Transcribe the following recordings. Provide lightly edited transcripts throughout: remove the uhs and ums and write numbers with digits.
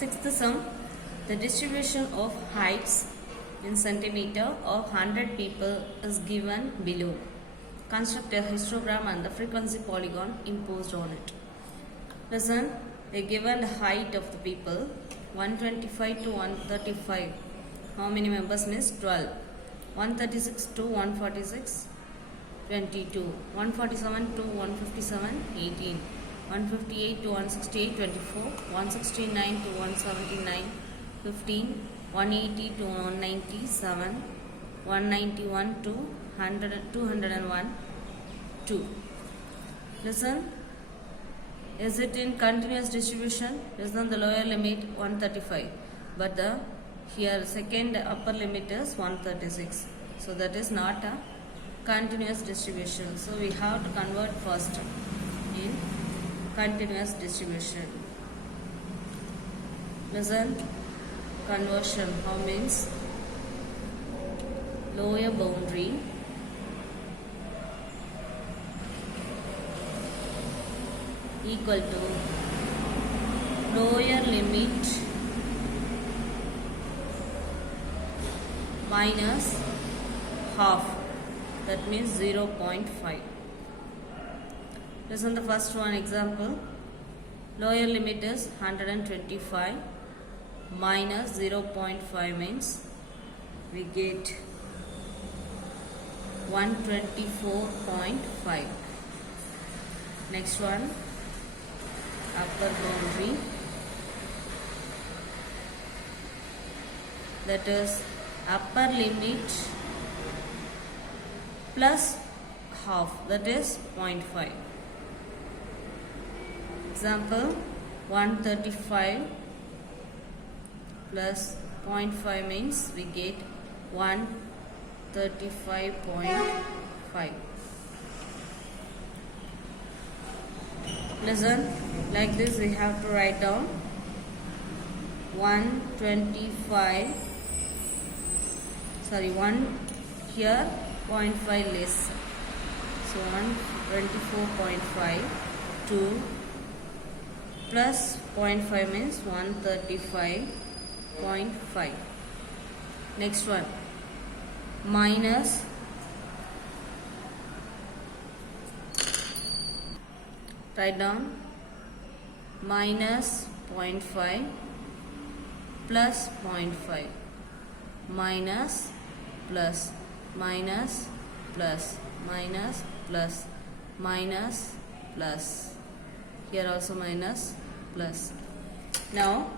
Sixth sum, the distribution of heights in centimeter of 100 people is given below. Construct a histogram and the frequency polygon imposed on it. Listen, they given the height of the people 125 to 135. How many members means 12. 136 to 146, 22. 147 to 157, 18. 158 to 168, 24. 169 to 179, 15. 180 to 197. 191 to 201, 2. Listen. Is it in continuous distribution? Listen, the lower limit 135, but the here second upper limit is 136. So that is not a continuous distribution. So we have to convert first in continuous distribution. Listen, conversion. How means lower boundary equal to lower limit minus half, that means 0.5. Listen the first one example. Lower limit is 125 minus 0.5 means we get 124.5. Next one, upper boundary, that is upper limit plus half, that is 0.5. Example, 135 plus 0.5 means we get 135.5. Listen, like this we have to write down 125, sorry, 1 here 0.5 less, so 124.5, 2 plus 0.5 means 135.5. Next one, minus write down minus 0.5 plus 0.5, minus plus minus plus minus plus minus plus, here also minus plus. Now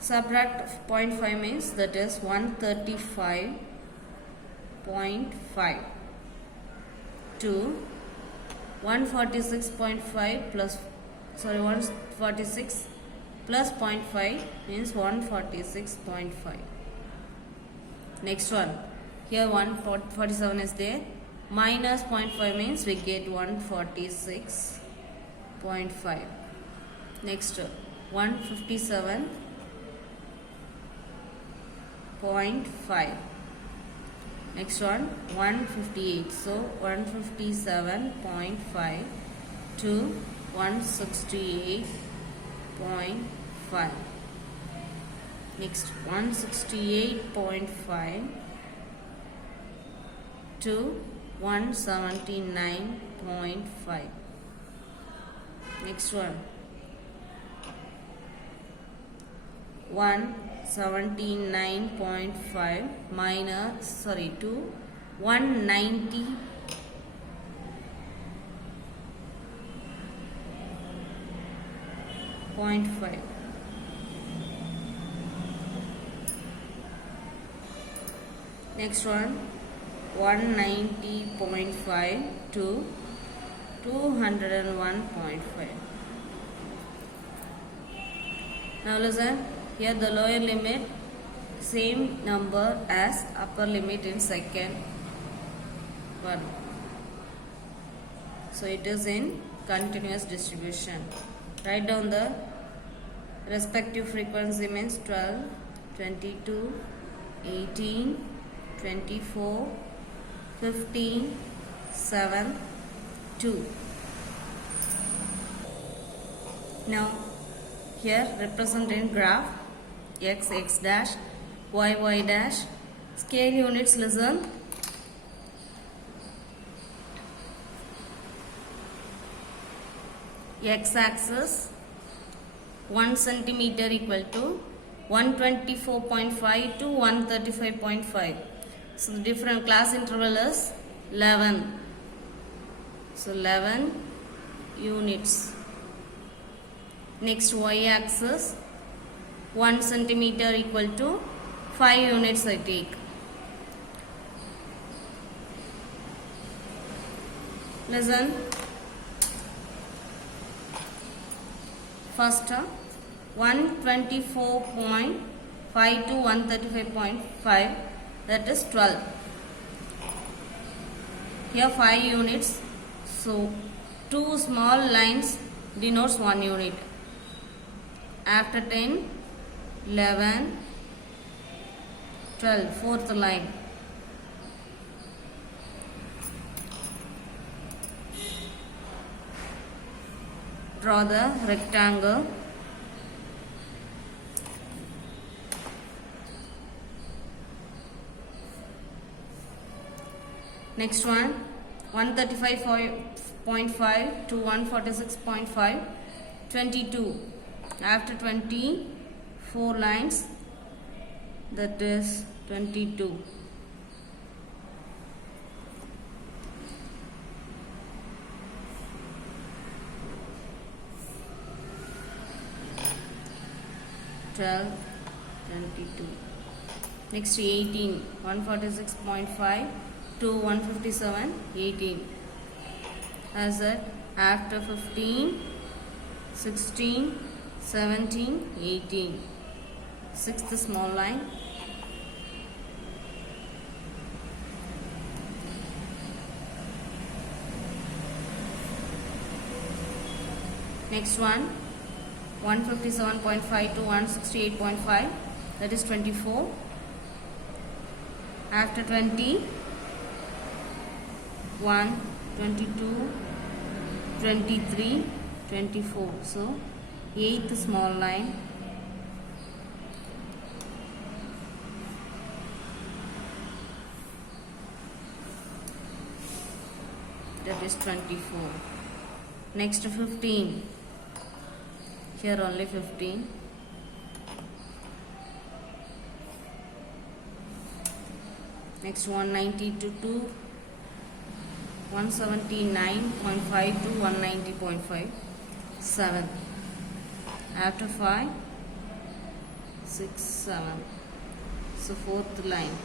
subtract 0.5 means that is 135.5 to 146.5 plus, sorry, 146 plus 0.5 means 146.5. Next one, here 147 is there, minus 0.5 means we get 146.5. Next, 157.5. Next one, 158. So 157.5 to 168.5. Next, 168.5 to 179.5. Next one, 179.5 minus, sorry, to 190.5. Next one, 190.5 to 201.5. Now listen, here the lower limit same number as upper limit in second one. So it is in continuous distribution. Write down the respective frequency means 12, 22, 18, 24, 15, 7, 2. Now Here represented in graph x x dash y y dash. Scale units, listen. X axis 1 centimeter equal to 124.5 to 135.5. So the different class interval is 11. So 11 units. Next y axis 1 centimeter equal to 5 units I take. Listen. First 124.5 to 135.5, that is 12. Here 5 units. So 2 small lines denotes 1 unit. After 10, 11, 12, fourth line. Draw the rectangle. Next one, 135.5 to 146.5, 22. After 20, 4 lines, that is 22. Twelve, 22. Next 18, 146.5 to 157, 18. As that after 15, 16, 17, 18. Sixth small line. Next one, 157.5 to 168.5, that is 24. After 20, 1, 22, 23, 24. So 8th small line. That is 24. Next 15. Here only 15. Next 190 to 2, 179.5 to 190.5, 7. After 5, 6, 7. So fourth line.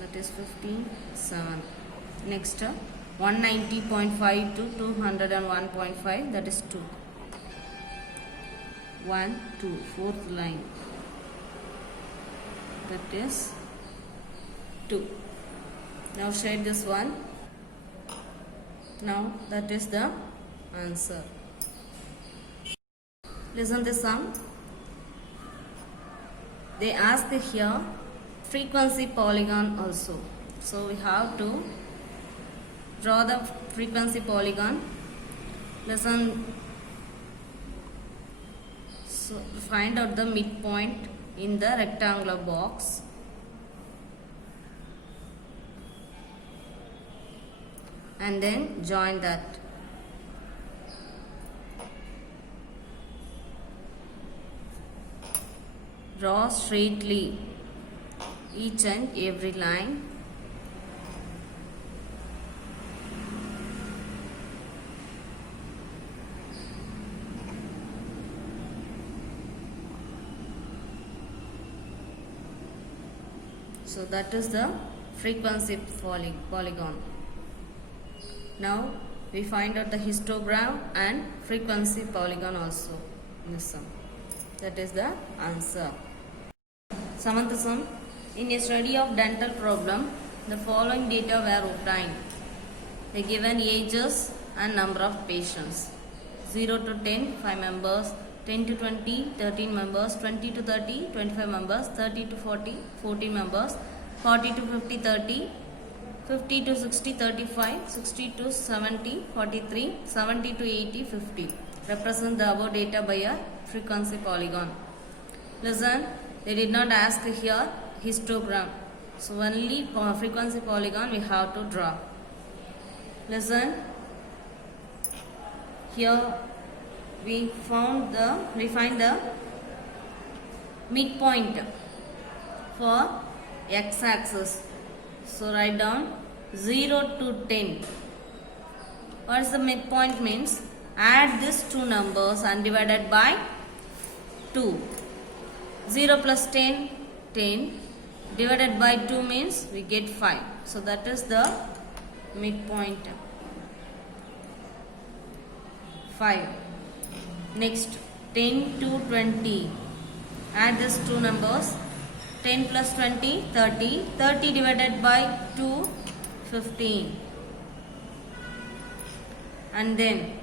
That is 15, 7. Next 190.5 to 201.5, that is 2. 1, 2, fourth line. That is 2. Now shade this one. Now that is the answer. Listen the sum. They ask here frequency polygon also. So we have to draw the frequency polygon. Listen. So find out the midpoint in the rectangular box. And then join that. Draw straightly each and every line. So that is the frequency polygon. Now we find out the histogram and frequency polygon also in this sum. That is the answer. Seventh sum. In a study of dental problem, the following data were obtained. The given ages and number of patients. 0 to 10, 5 members. 10 to 20, 13 members. 20 to 30, 25 members. 30 to 40, 40 members. 40 to 50, 30. 50 to 60, 35, 60 to 70, 43, 70 to 80, 50. Represent the above data by a frequency polygon. Listen, they did not ask here histogram. So only frequency polygon we have to draw. Listen, here we find the midpoint for x-axis. So write down 0 to 10. What is the midpoint means? Add these two numbers and divided by 2. 0 plus 10, 10. Divided by 2 means we get 5. So that is the midpoint. 5. Next, 10 to 20. Add these two numbers. 10 plus 20, 30. 30 divided by 2, 15. And then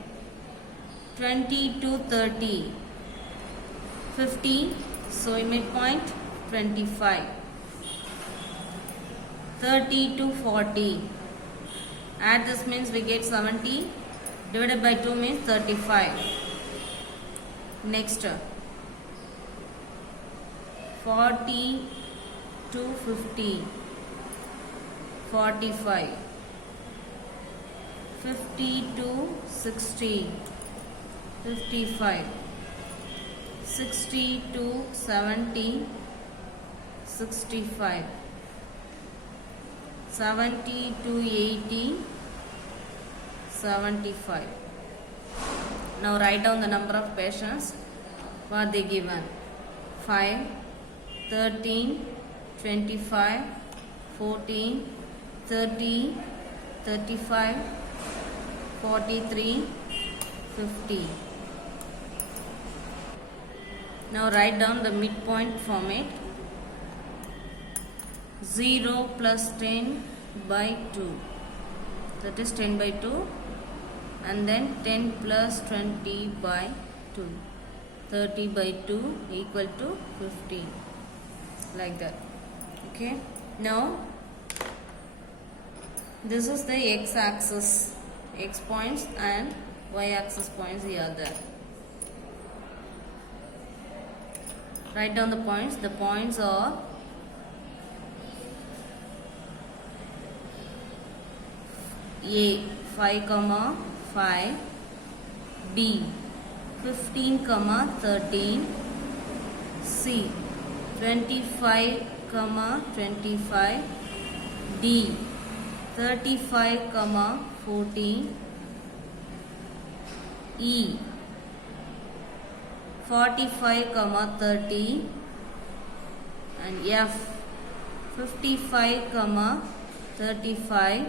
20 to 30, 15. So in midpoint 25. 30 to 40. Add this means we get 70. Divided by 2 means 35. Next, 40 to 50, 45. 50 to 60, 55. 60 to 70, 65. 70 to 80, 75. Now write down the number of patients what they given. 5, 13, 25, 14, 30, 35, 43, 50. Now write down the midpoint format. 0 plus 10 by 2. That is 10 by 2. And then 10 plus 20 by 2. 30 by 2 equal to 15. Like that. Okay. Now, this is the x-axis. X points and y-axis points here there. Write down the points. The points are A 5, 5, B 15, 13, C 25, 25, D 35, 14, E 45, 30, and F 55, 35,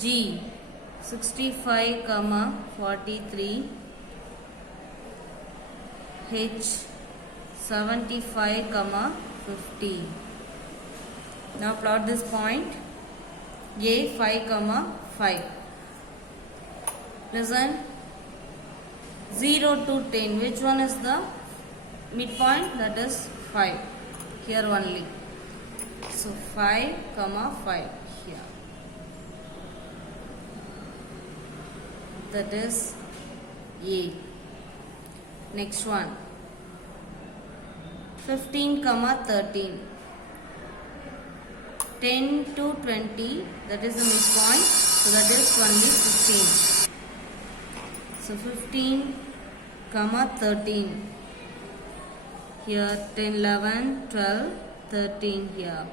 G 65, 43, H 75, 50. Now plot this point. A 5, 5. Listen. 0 to 10. Which one is the midpoint? That is 5. Here only. So 5, 5 here. That is A. Next one. 15, 13. 10 to 20. That is the midpoint. So that is only 15. So 15, 13. Here 10, 11, 12, 13 here.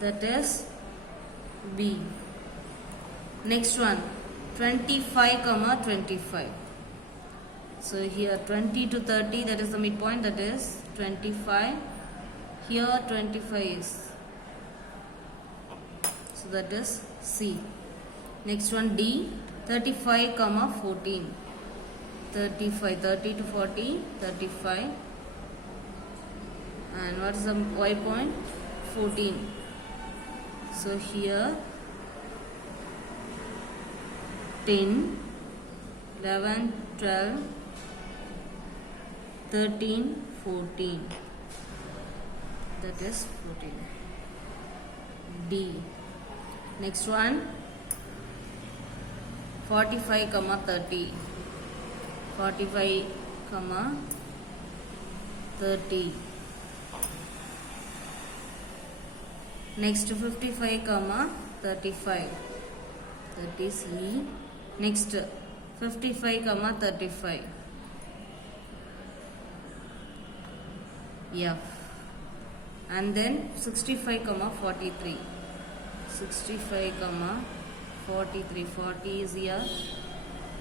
That is B. Next one, 25, 25. So here 20 to 30, that is the midpoint, that is 25. Here 25 is. So that is C. Next one, D. 35, 14. 35, 30 to 40, 35. And what is the Y point? 14. So here 10, 11, 12, 13, 14. that is 14. D. Next one, 45 comma 30. 45 comma 30. Next 55 comma 35. That is E. Next 55 comma 35. F. And then 65 comma 43. 65 comma 43. 40 is here.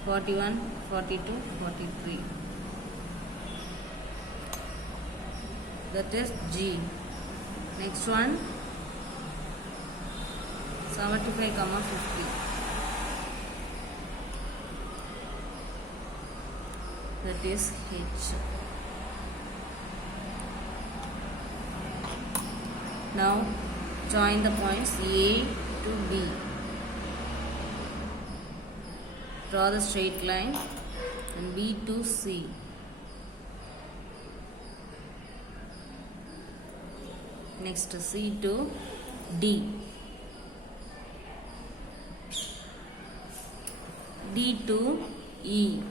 41, 42, 43. That is G. Next one, 75 comma 50. That is H. Now join the points A to B. Draw the straight line and B to C. Next C to D. D to E.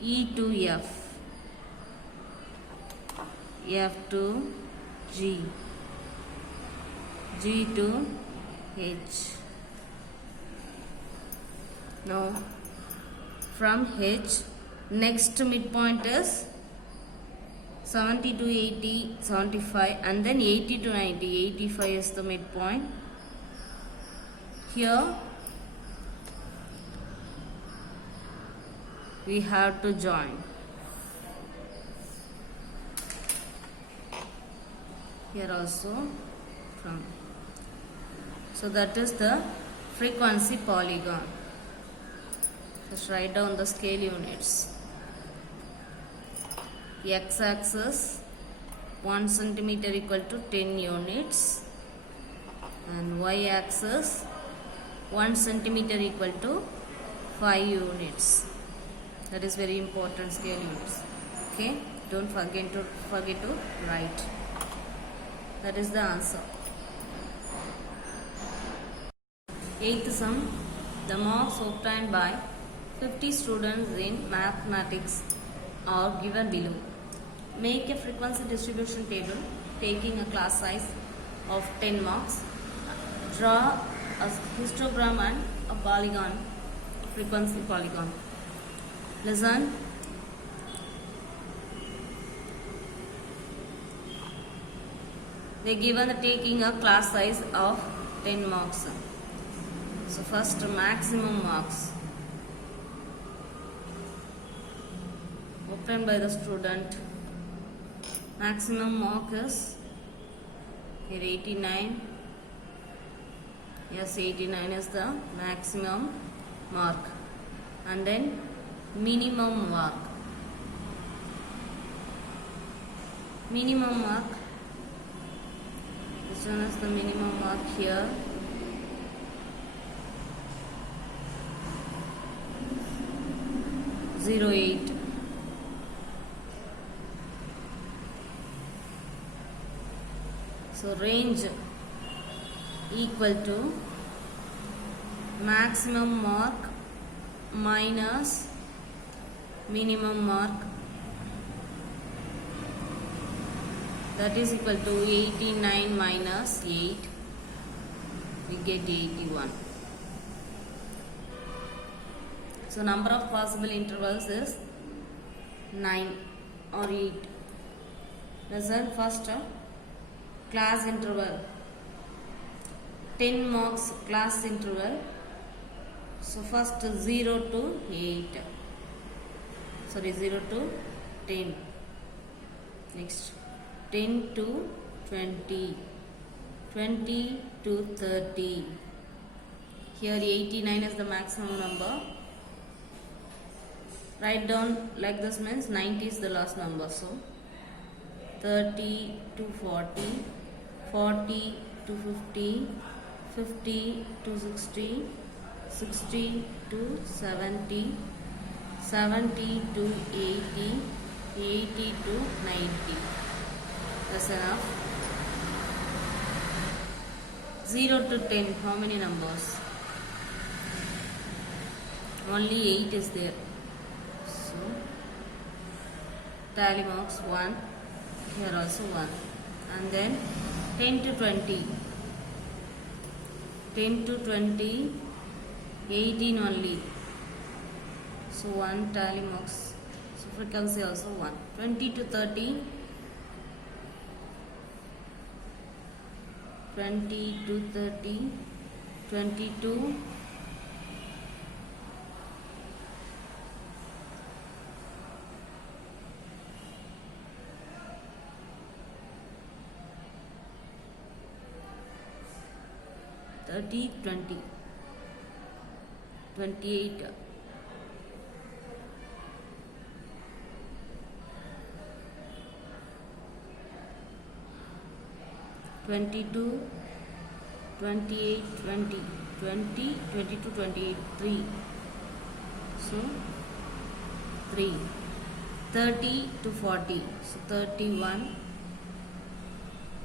E to F. F to G. G to H. Now from H, next midpoint is 70 to 80, 75, and then 80 to 90. 85 is the midpoint. Here we have to join. Here also from. So that is the frequency polygon. Just write down the scale units. X-axis 1 centimeter equal to 10 units, and Y-axis 1 centimeter equal to 5 units. That is very important, scale units. Okay, don't forget to write. That is the answer. Eighth sum, the marks obtained by 50 students in mathematics are given below. Make a frequency distribution table taking a class size of 10 marks. Draw a histogram and a polygon, frequency polygon. Listen. They given the taking a class size of 10 marks. So first maximum marks obtained by the student. Maximum mark is here 89. Yes, 89 is the maximum mark. And then minimum mark. Minimum mark. This one is the minimum mark here. Zero 8. So range equal to maximum mark minus minimum mark, that is equal to 89 minus 8, we get 81. So number of possible intervals is 9 or 8. Listen first, class interval, 10 marks class interval. So first 0 to 8, sorry 0 to 10, next 10 to 20, 20 to 30. Here 89 is the maximum number. Write down like this means 90 is the last number. So 30 to 40, 40 to 50, 50 to 60, 60 to 70, 70 to 80, 80 to 90. That's enough. 0 to 10, how many numbers? Only 8 is there. So, tally marks 1, here also 1. And then 10 to 20. 10 to 20, 18 only. So 1 tally marks. So frequency also 1. 20 to 30. 20 to 30. 22. 30, 20, 28, 22, 28, 20, 20, 22, 28, 3. So 3. 30 to 40. So 31,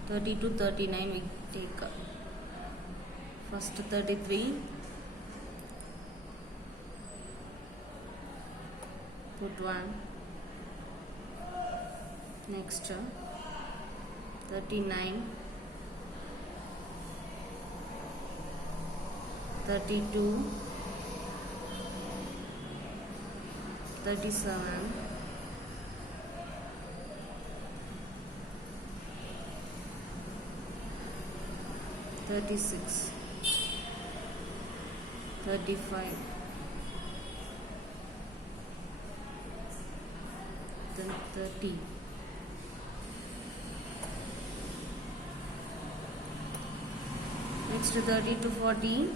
30 to 39 we take. First 33, put 1, next 39, 32, 37, 36, 35, then 30, next 30 to 40,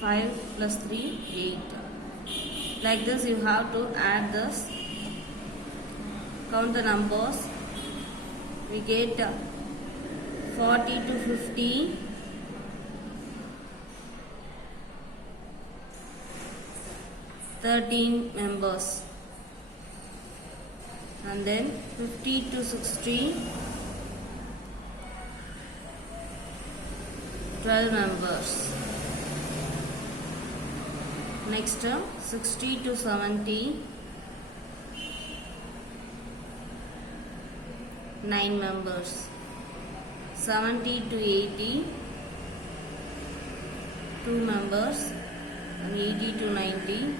5 plus 3, 8. Like this you have to add this. Count the numbers. We get 40 to 50, 13 members, and then 50 to 60, 12 members. Next 60 to 70, 9 members. 70 to 80, 2 members, and 80 to 90,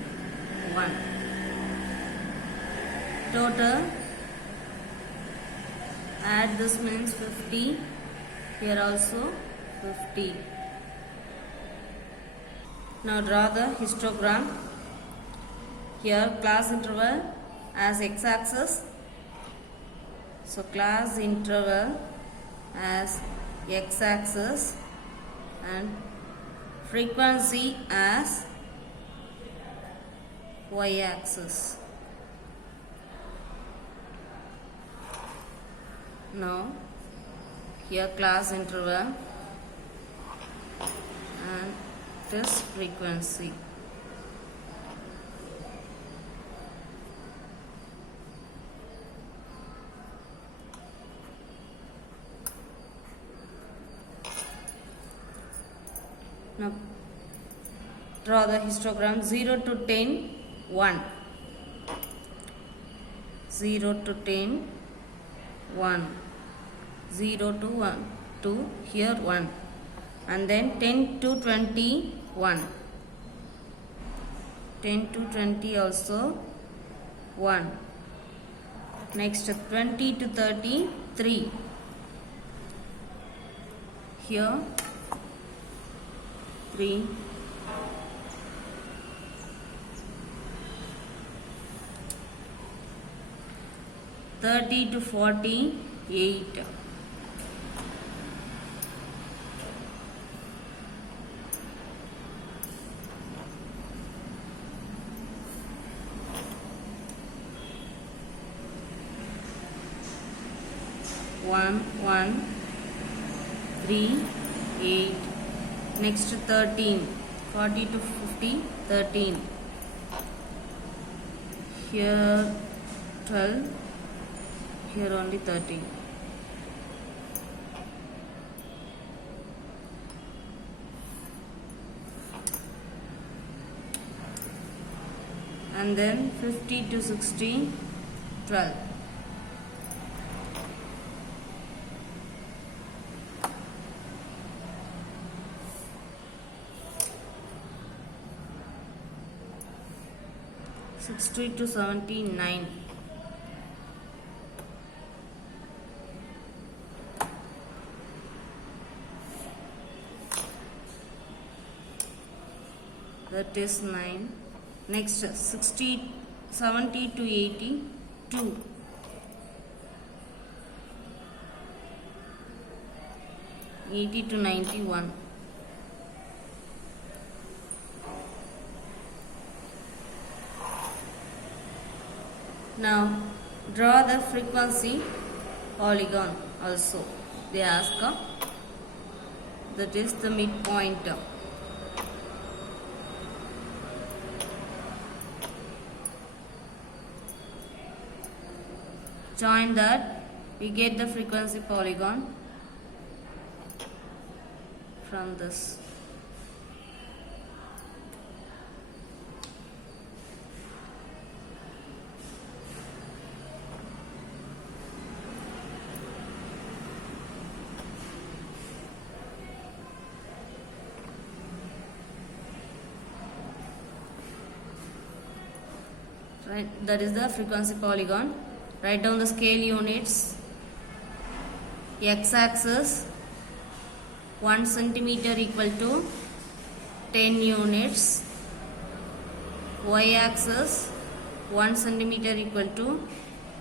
1. Total, add this means 50, here also 50. Now draw the histogram. Here class interval as x-axis. So class interval as x-axis and frequency as y-axis. Now here class interval and this frequency. Now draw the histogram. 0 to 10, 1. 0 to 10, 1. 0 to 1, 2, here 1. And then 10 to 20, 1. 10 to 20 also 1. Next 20 to 30, 3. Here 3. 30 to 40, 8. 1, 1 1 3 8. Next 13, 40 to 50, 13. Here 12, here only 13. And then 50 to 60, 12. Sixty to 79. That is 9. Next 60, 70 to 80, 2. Eighty to 91. Now draw the frequency polygon also. They ask that is the midpoint. Join that, we get the frequency polygon from this. Right, that is the frequency polygon. Write down the scale units. X-axis 1 centimeter equal to 10 units. Y-axis 1 centimeter equal to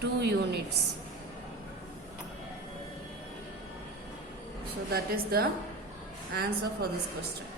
2 units. So that is the answer for this question.